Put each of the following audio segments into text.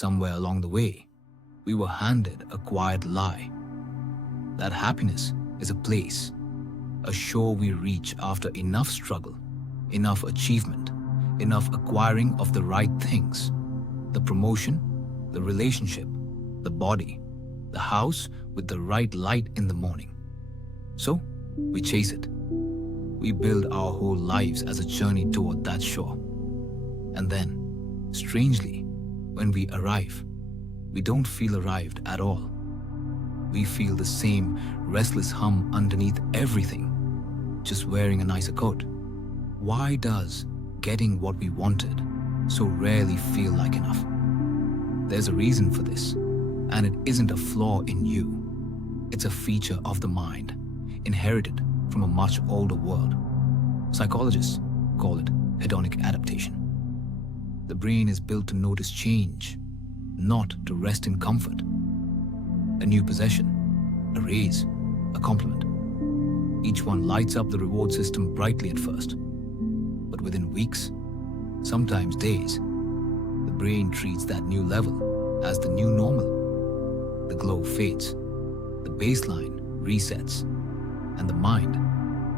somewhere along the way, we were handed a quiet lie. That happiness is a place, a shore we reach after enough struggle, enough achievement, enough acquiring of the right things, the promotion, the relationship, the body, the house with the right light in the morning. So, we chase it. We build our whole lives as a journey toward that shore. And then, strangely, when we arrive, we don't feel arrived at all. We feel the same restless hum underneath everything, just wearing a nicer coat. Why does getting what we wanted so rarely feel like enough? There's a reason for this, and it isn't a flaw in you. It's a feature of the mind, inherited from a much older world. Psychologists call it hedonic adaptation. The brain is built to notice change, not to rest in comfort. A new possession, a raise, a compliment. Each one lights up the reward system brightly at first. But within weeks, sometimes days, the brain treats that new level as the new normal. The glow fades, the baseline resets, and the mind,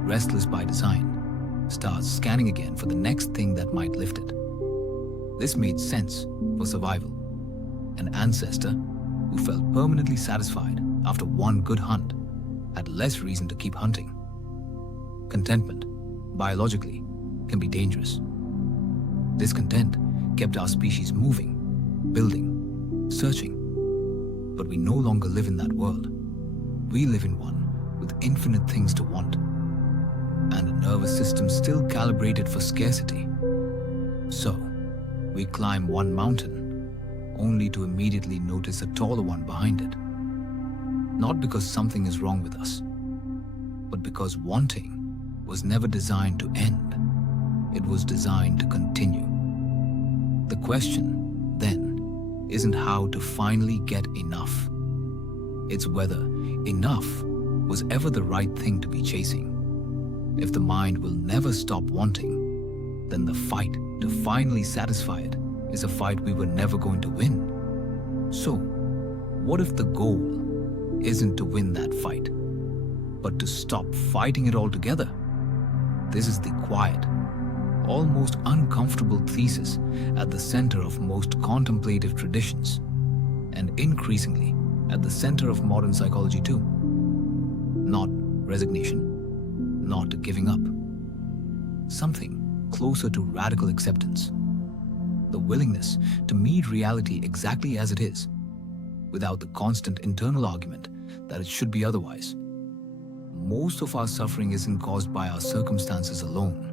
restless by design, starts scanning again for the next thing that might lift it. This made sense for survival. An ancestor who felt permanently satisfied after one good hunt had less reason to keep hunting. Contentment, biologically, can be dangerous. Discontent kept our species moving, building, searching. But we no longer live in that world. We live in one with infinite things to want, and a nervous system still calibrated for scarcity. So, we climb one mountain, only to immediately notice a taller one behind it. Not because something is wrong with us, but because wanting was never designed to end. It was designed to continue. The question, then, isn't how to finally get enough. It's whether enough was ever the right thing to be chasing. If the mind will never stop wanting, then the fight to finally satisfy it is a fight we were never going to win. So, what if the goal isn't to win that fight, but to stop fighting it altogether? This is the quiet, almost uncomfortable thesis at the center of most contemplative traditions, and increasingly at the center of modern psychology too. Not resignation, not giving up. Something closer to radical acceptance. The willingness to meet reality exactly as it is, without the constant internal argument that it should be otherwise. Most of our suffering isn't caused by our circumstances alone.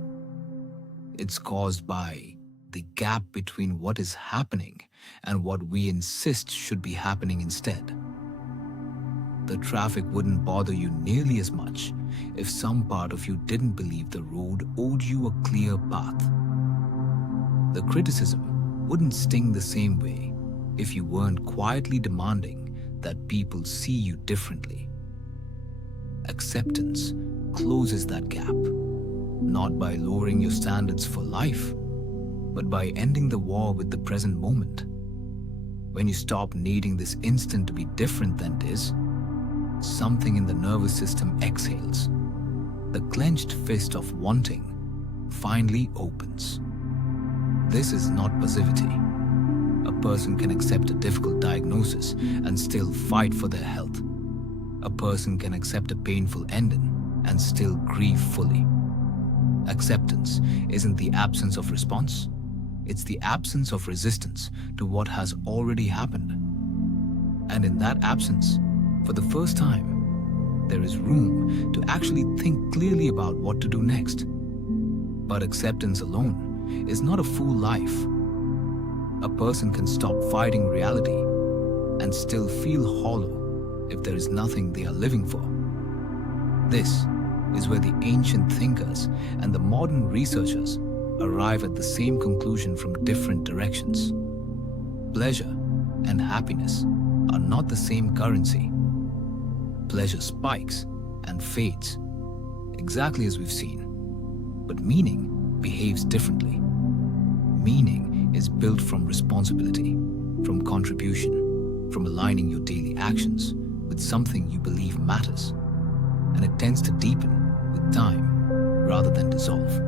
It's caused by the gap between what is happening and what we insist should be happening instead. The traffic wouldn't bother you nearly as much if some part of you didn't believe the road owed you a clear path. The criticism wouldn't sting the same way if you weren't quietly demanding that people see you differently. Acceptance closes that gap, not by lowering your standards for life, but by ending the war with the present moment. When you stop needing this instant to be different than it is, something in the nervous system exhales. The clenched fist of wanting finally opens. This is not passivity. A person can accept a difficult diagnosis and still fight for their health. A person can accept a painful ending and still grieve fully. Acceptance isn't the absence of response. It's the absence of resistance to what has already happened. And in that absence, for the first time, there is room to actually think clearly about what to do next. But acceptance alone is not a full life. A person can stop fighting reality and still feel hollow if there is nothing they are living for. This is where the ancient thinkers and the modern researchers arrive at the same conclusion from different directions. Pleasure and happiness are not the same currency. Pleasure spikes and fades, exactly as we've seen. But meaning behaves differently. Meaning is built from responsibility, from contribution, from aligning your daily actions with something you believe matters, and it tends to deepen with time rather than dissolve.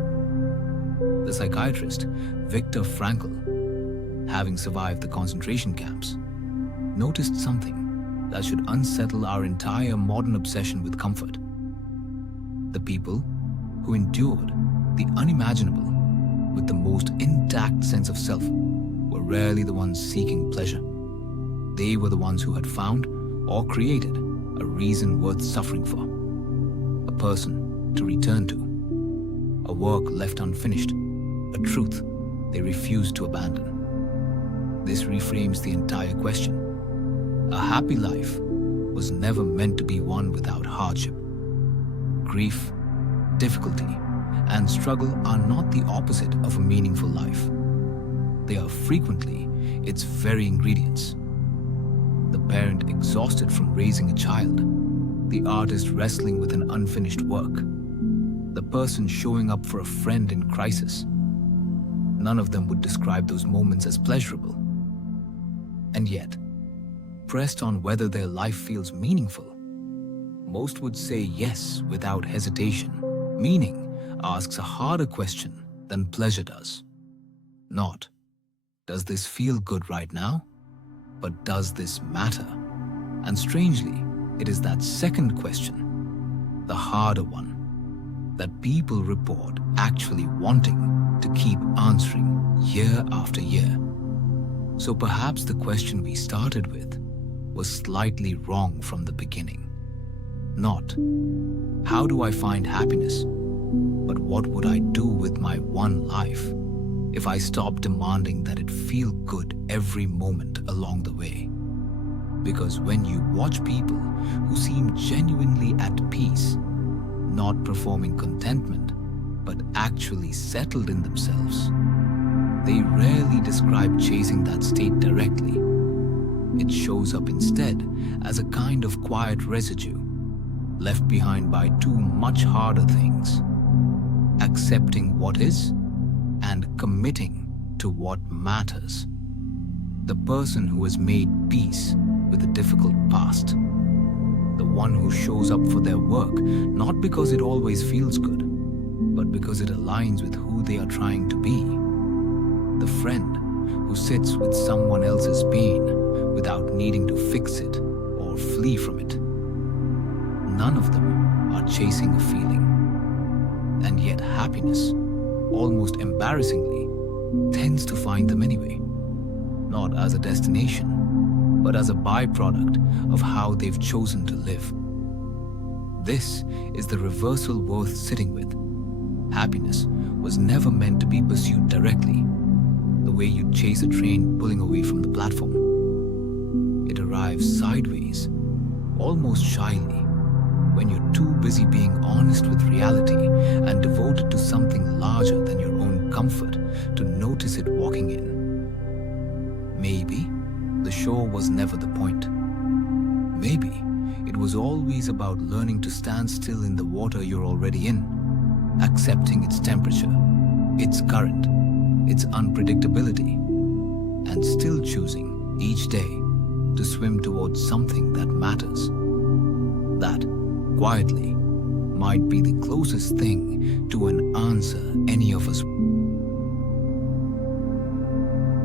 The psychiatrist Viktor Frankl, having survived the concentration camps, noticed something that should unsettle our entire modern obsession with comfort. The people who endured the unimaginable with the most intact sense of self were rarely the ones seeking pleasure. They were the ones who had found or created a reason worth suffering for, a person to return to, a work left unfinished, a truth they refused to abandon. This reframes the entire question. A happy life was never meant to be one without hardship. Grief, difficulty, and struggle are not the opposite of a meaningful life. They are frequently its very ingredients. The parent exhausted from raising a child, the artist wrestling with an unfinished work, the person showing up for a friend in crisis. None of them would describe those moments as pleasurable. And yet, pressed on whether their life feels meaningful, most would say yes without hesitation. Meaning asks a harder question than pleasure does. Not, does this feel good right now? But does this matter? And strangely, it is that second question, the harder one, that people report actually wanting to keep answering year after year. So perhaps the question we started with was slightly wrong from the beginning. Not, how do I find happiness? But what would I do with my one life if I stopped demanding that it feel good every moment along the way? Because when you watch people who seem genuinely at peace, not performing contentment, but actually settled in themselves, they rarely describe chasing that state directly. It shows up instead as a kind of quiet residue, left behind by two much harder things: accepting what is and committing to what matters. The person who has made peace with a difficult past, the one who shows up for their work not because it always feels good, but because it aligns with who they are trying to be. The friend who sits with someone else's pain without needing to fix it or flee from it. None of them are chasing a feeling. And yet happiness, almost embarrassingly, tends to find them anyway. Not as a destination, but as a byproduct of how they've chosen to live. This is the reversal worth sitting with. Happiness was never meant to be pursued directly, the way you'd chase a train pulling away from the platform. It arrives sideways, almost shyly, when you're too busy being honest with reality and devoted to something larger than your own comfort to notice it walking in. Maybe the shore was never the point. Maybe it was always about learning to stand still in the water you're already in, accepting its temperature, its current, its unpredictability, and still choosing each day to swim towards something that matters. That, quietly, might be the closest thing to an answer any of us